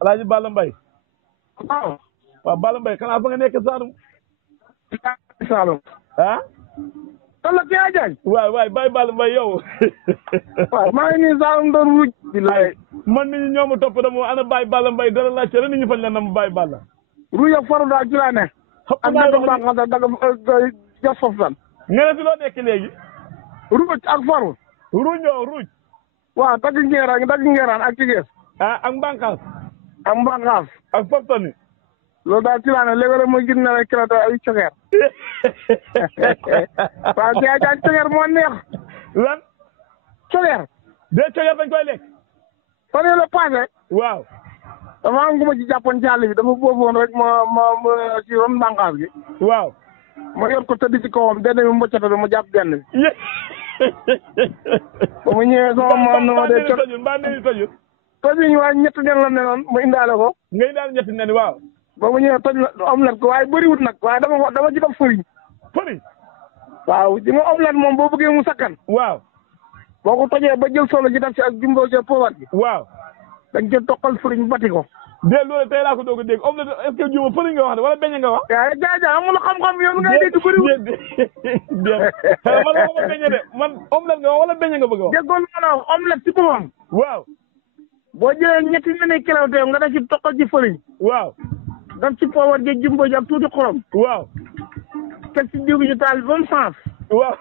Alaaji Balla Mbaye. waaw. waaw Balla Mbaye xanaa fa nga nekk Saalum. Saalum. ah. Talla Kya Diagne. waay Baye Balla Mbaye yow. waaw maa ngi nii Saalum doon wuj. bilaay man nit ñi ñoo ma topp dama ana Baye Balla Mbaye dara laajte rek nit ñi fañ la nam Baye Balla. ruuj ak faru daal ci laa ne. ak daga baax nga daga jas foofu tan. nga ne si loo nekk léegi. ruuj ak faru. ruuj. waaw dagg ngeeraan ak ci gees. ak mbankaas. ak mbankaas. ak foftani. loolu daal ci laa ne léegi rek ma gis ne rek kii la ay cokeer. waaw Kya Diagne cokeer moo neex. lan. cokeer. de cokeer dañ koy lekk. fan yii la passé. waaw. dafa am ku ma ci jàppoon ci àll bi dafa booboon rek ma ci ron mbankaas gi. waaw. ma yor ko tëdd ci kawam benn bi mboccata bi ma jàpp benn bi. ba mu ñëwee sama ma de mbaa neni tojul. tojuñ waaye ñetti nen la ne noonu ma indaale ko. nga indaale ñetti nen waaw. ba mu ñëwee toj la omelette ko waaye bëriwut nag waaye dama ci def fëriñ. fëriñ. waaw di ma omelette moom boo bëggee mu sakkan. waaw. boo ko tojee ba jël solo ji def si ak jumbo ca poobar gi. waaw. dañ ca toqal fëriñ bati ko. dégg loolu tey laa ko doog a dégg omelette est-ce que juma fëriñ nga wax de wala beñe nga wax. yaa jaaja amul xam-xam yow ngay dégg bëriwut. man waxuma beñe de man omelette nga wax wala beñe nga bëgg a wax. déggoon ma ne omelette ci boppam. waaw. boo jëlee ñetti nene kilaw teew nga def ci toqal ci fëriñ. waaw. daf ci poobar gi jumbo ji ak tuuti xorom. waaw. teg ci diw gi ñu taal ba mu sens. waaw.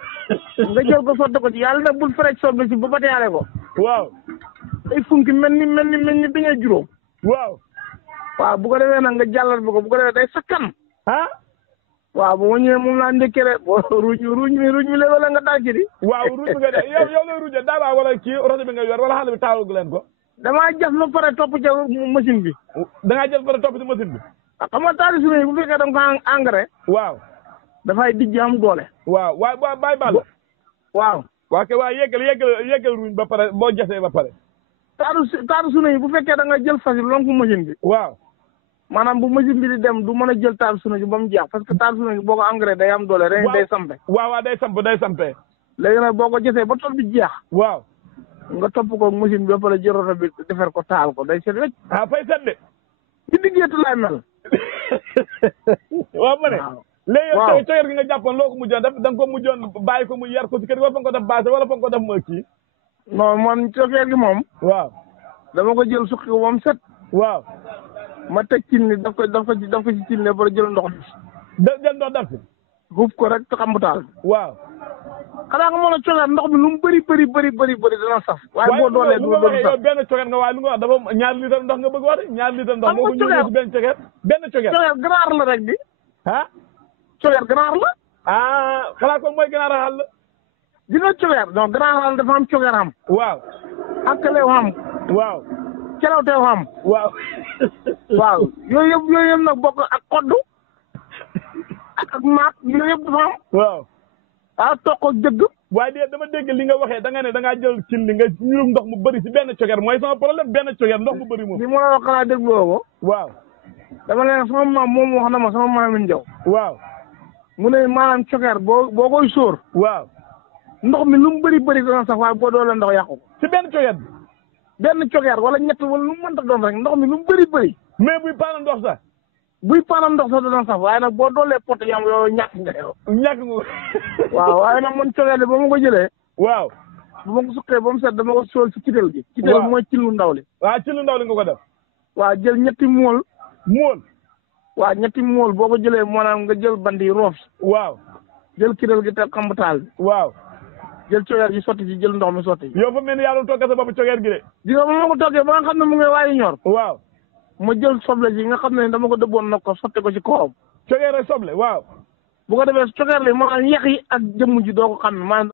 nga jël ko sotti ko ci yàlla nag bul fere soble si ba ba teyaale ko. waaw. day funki mel ni bi ngay juróom. waaw. waaw bu ko defee nag nga jàllal bu ko defee day sakkan. ah. waaw bu ma ñëwee moom laa ndékkee rek ruuj mi léegi wala nga daal ci di. waaw ruuj mi nga de yow lay ruujee daal wala kii rajo bi nga yor wala xale bi taawagu leen ko. damaa jas ba pare topp ca machine bi. da ngaa jas ba pare topp ci machine bi. xam nga taal suñu bu fekkee da nga ko engrais. waaw. dafay dijj am doole. waaw Baye Balla. waaw. waa kay waa yeggal ruuj ba pare boo jasee ba pare. taal suñu yi bu fekkee da nga jël fas yi lonku machine bi. waaw. maanaam bu machine bi di dem du mën a jël taal suñu ba mu jeex parce que taal suñu boo ko engrais day am doole ren day sampe. waaw day sampe. léegi nag boo ko jasee ba tool bi jeex. waaw. nga topp ko machine bi ba pare jël roto bi defar ko taal ko day set wecc. fay set de. ci diggeetu laay mel. waaw ma ne. léegi waaw yow cokeer gi nga jàppoon loo ko mujjoon def da nga ko mujjoon bàyyi ko mu yar ko ci kër gi wala fa nga ko def bâché wala fa nga ko def mooy kii. non man cokeer gi moom. waaw. dama ko jël suqi ko ba mu set. waaw. ma teg cin ni daf ko ci cin ne ba jël ndox bi. jël ndox def ci. xuuf ko rek te xam taal. waaw. xanaa nga mën a cokeer ndox bi lu mu bëri dana saf. waaye boo doolee du doon saf yow benn cokeer nga waaye lu nga wax dafa ñaari litre ndox nga bëgg wax de ñaari litre ndox moo ko ñëw ci benn cokeer. benn cokeer ganaar la rek di. ah. cokeer ganaar la. xanaa kon mooy ganaar xaal la. di nga cokeer non ganaar xaal dafa am cokeer am. waaw. akkalew am. waaw. kelawteew am. waaw. waaw yooyu yëpp nag bokk ak koddu ak maat yooyu yëpp dafa am. waaw. toq ak jëgg. waaye de dama dégg li nga waxee da nga ne da ngaa jël cin li nga ñurum ndox mu bëri si benn cokeer mooy sama problème benn cokeer ndox mu bëri moom. li ma la wax xanaa dégloo ko. waaw. dama ne sama maam moom wax na ma sama maamin Njaw. waaw. mu ne maanaam cokeer boo koy sóor. waaw. ndox mi lu mu bëri dana sax waaye boo doole ndox yàqu ko. si benn cokeer bi. benn cokeer wala ñett wala lu mu mënta doon rek ndox mi lu mu bëri. mais buy paana ndox sax. buy paana ndox sax dana sax waaye nag boo doolee pot yam yow ñàkk nga yow. ñàkk nga. waaw waaye nag man cokeer bi ba ma ko jëlee. waaw. ba ma ko suqee ba mu set dama ko sóol si kitel gi. kitel mooy ci lu ndaw li. waaw ci lu ndaw li nga ko def. waaw jël ñetti mool. waaw ñetti mool boo ko jëlee maanaam nga jël bant yi roof. waaw. jël kitel gi te xam taal bi. waaw. jël cokeer gi sotti ci jël ndox mi sotti. yow fa mel ni yaa doon togg sa bopp cokeer gi de. di nga ma ko toggee ba nga xam ne mu ngi waaye ñor. waaw. ma jël soble ji nga xam ne dama ko dëbboon nag ko sotti ko ci kawam. cokeer rek soble waaw. bu ko defee cokeer li maanaam yeex yi ak jëmm ji doo ko xam ne maanaam